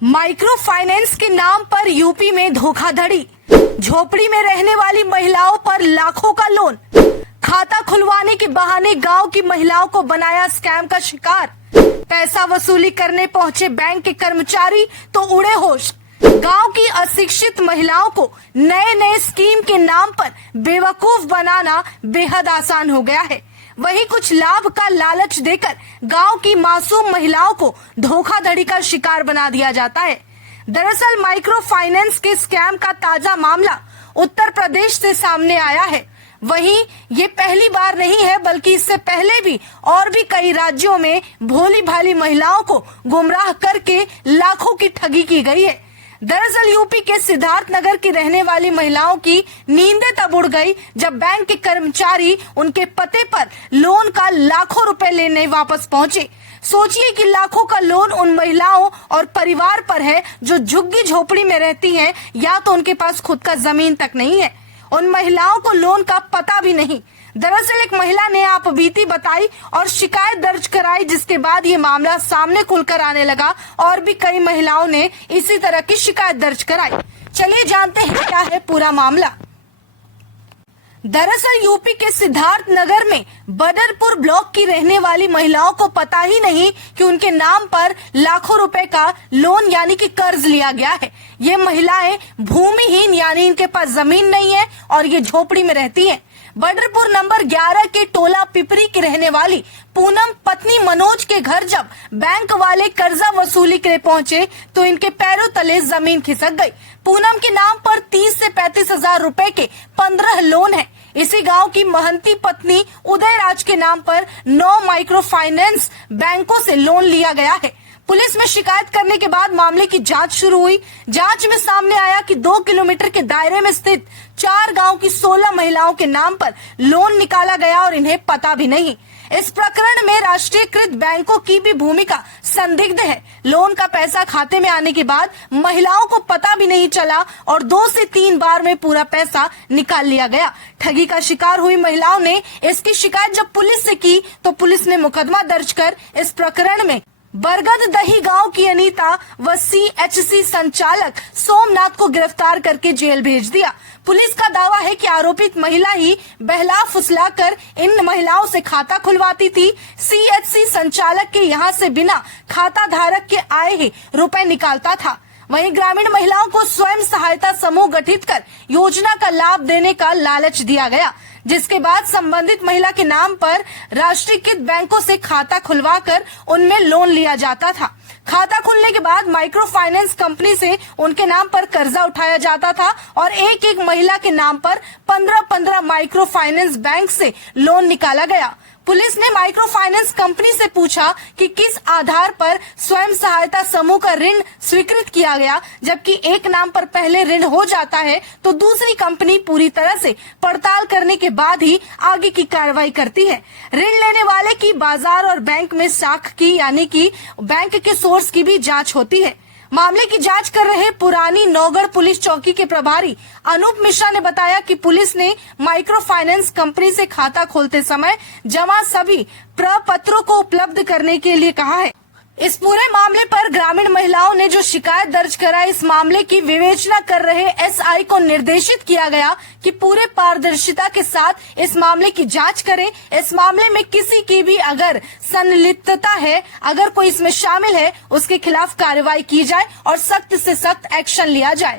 Micro finance के नाम पर यूपी में धोखाधड़ी, झोपड़ी में रहने वाली महिलाओं पर लाखों का लोन, खाता खुलवाने के बहाने गांव की महिलाओं को बनाया स्कैम का शिकार, पैसा वसूली करने पहुंचे बैंक के कर्मचारी तो उड़े होश। गांव की अशिक्षित महिलाओं को नए नए स्कीम के नाम पर बेवकूफ बनाना बेहद आसान हो गया है। वहीं कुछ लाभ का लालच देकर गांव की मासूम महिलाओं को धोखाधड़ी का शिकार बना दिया जाता है। दरअसल माइक्रो फाइनेंस के स्कैम का ताजा मामला उत्तर प्रदेश से सामने आया है। वहीं ये पहली बार नहीं है, बल्कि इससे पहले भी और भी कई राज्यों में भोली भाली महिलाओं को गुमराह करके लाखों की ठगी की गई है। दरअसल यूपी के सिद्धार्थनगर की रहने वाली महिलाओं की नींदें तब उड़ गई जब बैंक के कर्मचारी उनके पते पर लोन का लाखों रुपए लेने वापस पहुंचे। सोचिए कि लाखों का लोन उन महिलाओं और परिवार पर है जो झुग्गी झोपड़ी में रहती हैं, या तो उनके पास खुद का जमीन तक नहीं है। उन महिलाओं को लोन का पता भी नहीं। दरअसल एक महिला ने आपबीती बताई और शिकायत दर्ज कराई, जिसके बाद ये मामला सामने खुलकर आने लगा और भी कई महिलाओं ने इसी तरह की शिकायत दर्ज कराई। चलिए जानते हैं क्या है पूरा मामला। दरअसल यूपी के सिद्धार्थनगर में बदरपुर ब्लॉक की रहने वाली महिलाओं को पता ही नहीं कि उनके नाम पर लाखों रुपए का लोन यानी कि कर्ज लिया गया है। ये महिलाएं भूमिहीन यानी इनके पास जमीन नहीं है और ये झोपड़ी में रहती हैं। बदरपुर नंबर 11 के टोला पिपरी की रहने वाली पूनम पत्नी मनोज के घर जब बैंक वाले कर्जा वसूली के लिए पहुंचे तो इनके पैरों तले जमीन खिसक गई। पूनम के नाम पर 30 से 35 हजार रुपए के 15 लोन हैं। इसी गांव की महंती पत्नी उदयराज के नाम पर 9 माइक्रो फाइनेंस बैंकों से लोन लिया गया है। पुलिस में शिकायत करने के बाद मामले की जांच शुरू हुई। जांच में सामने आया कि 2 किलोमीटर के दायरे में स्थित 4 गांव की 16 महिलाओं के नाम पर लोन निकाला गया और इन्हें पता भी नहीं। इस प्रकरण में राष्ट्रीयकृत बैंकों की भी भूमिका संदिग्ध है। लोन का पैसा खाते में आने के बाद महिलाओं को पता भी नहीं चला और 2 से 3 बार में पूरा पैसा निकाल लिया गया। ठगी का शिकार हुई महिलाओं ने इसकी शिकायत जब पुलिस से की तो पुलिस ने मुकदमा दर्ज कर इस प्रकरण में बरगद दही गांव की अनीता व CHC संचालक सोमनाथ को गिरफ्तार करके जेल भेज दिया। पुलिस का दावा है कि आरोपित महिला ही बहला फुसला कर इन महिलाओं से खाता खुलवाती थी। CHC संचालक के यहां से बिना खाता धारक के आए ही रुपए निकालता था। वहीं ग्रामीण महिलाओं को स्वयं सहायता समूह गठित कर योजना का लाभ देने का लालच दिया गया, जिसके बाद संबंधित महिला के नाम पर राष्ट्रीयकृत बैंकों से खाता खुलवाकर उनमें लोन लिया जाता था। खाता खुलने के बाद माइक्रो फाइनेंस कंपनी से उनके नाम पर कर्जा उठाया जाता था और एक एक महिला के नाम पर 15-15 माइक्रो फाइनेंस बैंक से लोन निकाला गया। पुलिस ने माइक्रो फाइनेंस कंपनी से पूछा कि किस आधार पर स्वयं सहायता समूह का ऋण स्वीकृत किया गया, जबकि एक नाम पर पहले ऋण हो जाता है तो दूसरी कंपनी पूरी तरह से पड़ताल करने के बाद ही आगे की कार्रवाई करती है। ऋण लेने वाले की बाजार और बैंक में साख की यानी कि बैंक के सोर्स की भी जांच होती है। मामले की जांच कर रहे पुरानी नौगढ़ पुलिस चौकी के प्रभारी अनूप मिश्रा ने बताया कि पुलिस ने माइक्रो फाइनेंस कंपनी से खाता खोलते समय जमा सभी प्रपत्रों को उपलब्ध करने के लिए कहा है। इस पूरे मामले पर ग्रामीण महिलाओं ने जो शिकायत दर्ज कराई, इस मामले की विवेचना कर रहे SI को निर्देशित किया गया कि पूरे पारदर्शिता के साथ इस मामले की जांच करें। इस मामले में किसी की भी अगर संलिप्तता है, अगर कोई इसमें शामिल है, उसके खिलाफ कार्रवाई की जाए और सख्त से सख्त एक्शन लिया जाए।